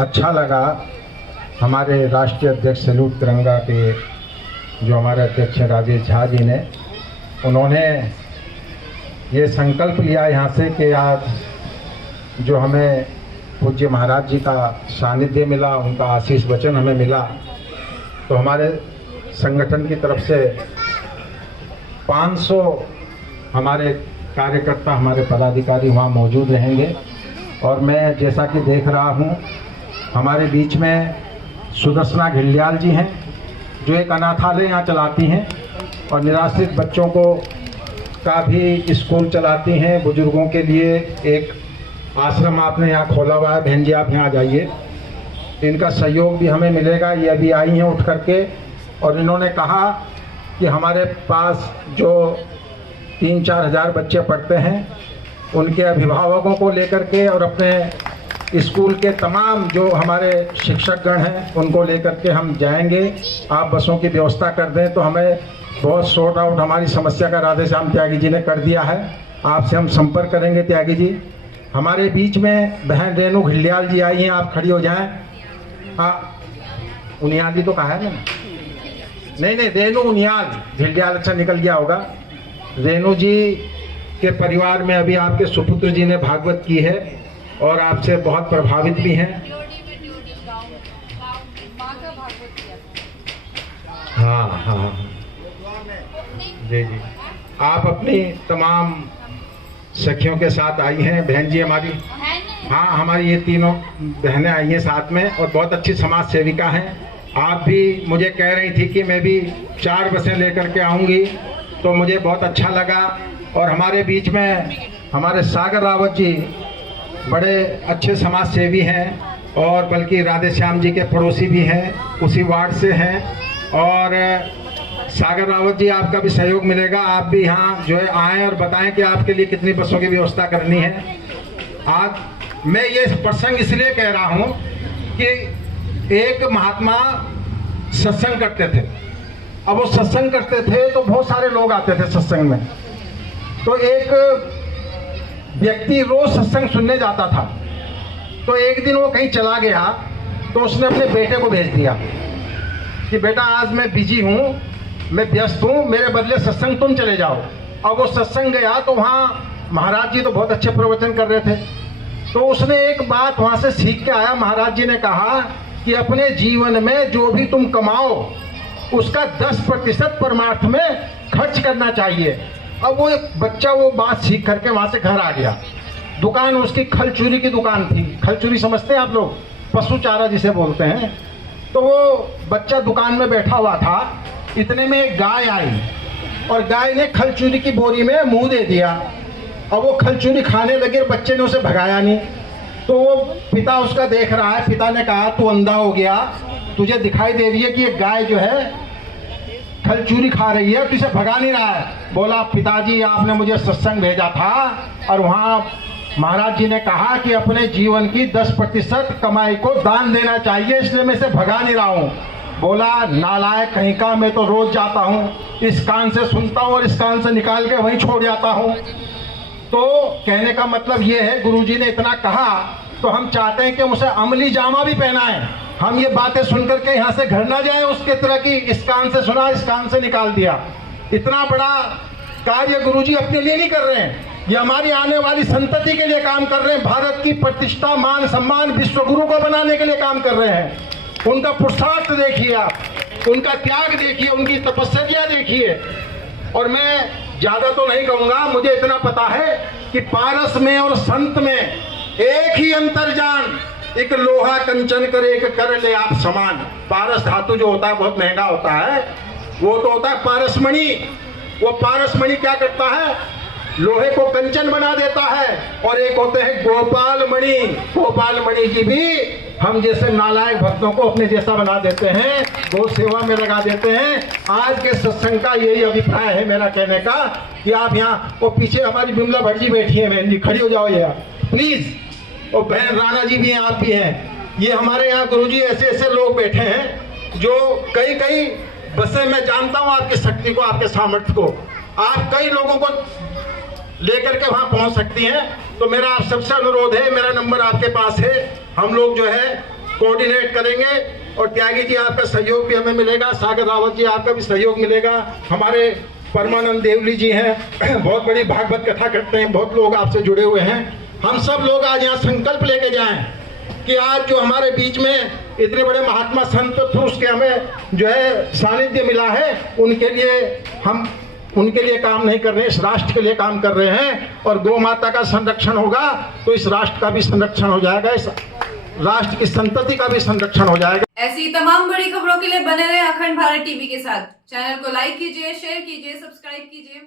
अच्छा लगा हमारे राष्ट्रीय अध्यक्ष सैल्यूट तिरंगा के जो हमारे अध्यक्ष राजेश झा जी ने, उन्होंने ये संकल्प लिया यहाँ से कि आज जो हमें पूज्य महाराज जी का सानिध्य मिला, उनका आशीष वचन हमें मिला, तो हमारे संगठन की तरफ से 500 हमारे कार्यकर्ता, हमारे पदाधिकारी वहाँ मौजूद रहेंगे। और मैं जैसा कि देख रहा हूँ हमारे बीच में सुदर्शना घिल्डियाल जी हैं, जो एक अनाथालय यहाँ चलाती हैं और निराश्रित बच्चों को का भी स्कूल चलाती हैं। बुजुर्गों के लिए एक आश्रम आपने यहाँ खोला हुआ है। बहन जी आप यहाँ आ जाइए, इनका सहयोग भी हमें मिलेगा। ये अभी आई हैं उठ करके, और इन्होंने कहा कि हमारे पास जो 3-4 हज़ार बच्चे पढ़ते हैं, उनके अभिभावकों को लेकर के और अपने स्कूल के तमाम जो हमारे शिक्षकगण हैं उनको लेकर के हम जाएंगे। आप बसों की व्यवस्था कर दें तो हमें बहुत सॉर्ट आउट हमारी समस्या का राधेश्याम त्यागी जी ने कर दिया है। आपसे हम संपर्क करेंगे। त्यागी जी, हमारे बीच में बहन रेणु घिल्डियाल जी आई हैं, आप खड़ी हो जाएं। हाँ, उनियाल जी तो कहा है ना? नहीं, रेणु उनियाल, घिल्डियाल अच्छा निकल गया होगा। रेणु जी के परिवार में अभी आपके सुपुत्र जी ने भागवत की है और आपसे बहुत प्रभावित भी हैं। हाँ, जी, आप अपनी तमाम सखियों के साथ आई हैं। बहन जी हमारी, हाँ, हमारी ये तीनों बहनें आई हैं साथ में और बहुत अच्छी समाज सेविका हैं। आप भी मुझे कह रही थी कि मैं भी 4 बसें लेकर के आऊँगी, तो मुझे बहुत अच्छा लगा। और हमारे बीच में हमारे सागर रावत जी बड़े अच्छे समाज सेवी हैं और बल्कि राधेश्याम जी के पड़ोसी भी हैं, उसी वार्ड से हैं। और सागर रावत जी, आपका भी सहयोग मिलेगा। आप भी यहाँ जो है आएँ और बताएं कि आपके लिए कितनी बसों की व्यवस्था करनी है। आज मैं ये प्रसंग इसलिए कह रहा हूँ कि एक महात्मा सत्संग करते थे। अब वो सत्संग करते थे तो बहुत सारे लोग आते थे सत्संग में। तो एक व्यक्ति रोज सत्संग सुनने जाता था। तो एक दिन वो कहीं चला गया, तो उसने अपने बेटे को भेज दिया कि बेटा आज मैं बिजी हूँ, मैं व्यस्त हूँ, मेरे बदले सत्संग तुम चले जाओ। अब वो सत्संग गया तो वहाँ महाराज जी तो बहुत अच्छे प्रवचन कर रहे थे। तो उसने एक बात वहाँ से सीख के आया। महाराज जी ने कहा कि अपने जीवन में जो भी तुम कमाओ उसका 10% परमार्थ में खर्च करना चाहिए। अब वो एक बच्चा वो बात सीख करके वहाँ से घर आ गया। दुकान उसकी खलचूरी की दुकान थी। खलचूरी समझते हैं आप लोग? पशु चारा जिसे बोलते हैं। तो वो बच्चा दुकान में बैठा हुआ था, इतने में एक गाय आई और गाय ने खलचूरी की बोरी में मुंह दे दिया। अब वो खलचूरी खाने लगे, बच्चे ने उसे भगाया नहीं। तो वो पिता उसका देख रहा है। पिता ने कहा तू अंधा हो गया, तुझे दिखाई दे रही है कि ये गाय जो है खलचूरी खा रही है, तुझे भगा नहीं रहा है। बोला पिताजी आपने मुझे सत्संग भेजा था और वहाँ महाराज जी ने कहा कि अपने जीवन की 10% कमाई को दान देना चाहिए, इसलिए मैं इसे भगा नहीं रहा हूँ। बोला नालायक कहीं का, मैं तो रोज जाता हूँ, इस कान से सुनता हूँ और इस कान से निकाल के वहीं छोड़ जाता हूँ। तो कहने का मतलब ये है, गुरुजी ने इतना कहा तो हम चाहते हैं कि उसे अमली जामा भी पहनाएं। हम ये बातें सुनकर के यहाँ से घर ना जाए उसके तरह की, इस कान से सुना इस कान से निकाल दिया। इतना बड़ा कार्य गुरुजी अपने लिए नहीं कर रहे हैं, ये हमारी आने वाली संतति के लिए काम कर रहे हैं। भारत की प्रतिष्ठा, मान सम्मान, विश्व गुरु को बनाने के लिए काम कर रहे हैं। उनका पुरुषार्थ देखिए आप, उनका त्याग देखिए, उनकी तपस्या देखिए। और मैं ज्यादा तो नहीं कहूंगा, मुझे इतना पता है कि पारस में और संत में एक ही अंतर जान, एक लोहा कंचन कर एक कर ले आप समान। पारस धातु जो होता है बहुत महंगा होता है, वो तो होता है पारसमणि। वो पारसमणि क्या करता है? लोहे को कंचन बना देता है। और एक होते हैं गोपाल मणि। गोपाल मणि की भी हम जैसे नालायक भक्तों को अपने जैसा बना देते हैं, गौ सेवा में लगा देते हैं। आज के सत्संग का यही अभिप्राय है मेरा कहने का कि आप यहाँ, वो पीछे हमारी बिमला भट्ट जी बैठी है, बहन जी खड़ी हो जाओ यार प्लीज। और बहन राणा जी भी हैं, आप भी हैं। ये हमारे यहाँ गुरुजी ऐसे ऐसे लोग बैठे हैं जो कई कई बसें, मैं जानता हूँ आपकी शक्ति को, आपके सामर्थ्य को, आप कई लोगों को लेकर के वहां पहुंच सकती हैं। तो मेरा आप सबसे अनुरोध है, मेरा नंबर आपके पास है। हम लोग जो है कोऑर्डिनेट करेंगे और त्यागी जी आपका सहयोग भी हमें मिलेगा, सागर रावत जी आपका भी सहयोग मिलेगा, हमारे परमानंद देवली जी हैं, बहुत बड़ी भागवत कथा करते हैं, बहुत लोग आपसे जुड़े हुए हैं। हम सब लोग आज यहाँ संकल्प लेके जाएं कि आज जो हमारे बीच में इतने बड़े महात्मा संत पुरुष के हमें जो है सानिध्य मिला है, उनके लिए हम उनके लिए काम नहीं कर रहे, इस राष्ट्र के लिए काम कर रहे हैं। और गौ माता का संरक्षण होगा तो इस राष्ट्र का भी संरक्षण हो जाएगा, इस राष्ट्र की संतति का भी संरक्षण हो जाएगा। ऐसी तमाम बड़ी खबरों के लिए बने रहे अखंड भारत टीवी के साथ। चैनल को लाइक कीजिए, शेयर कीजिए, सब्सक्राइब कीजिए।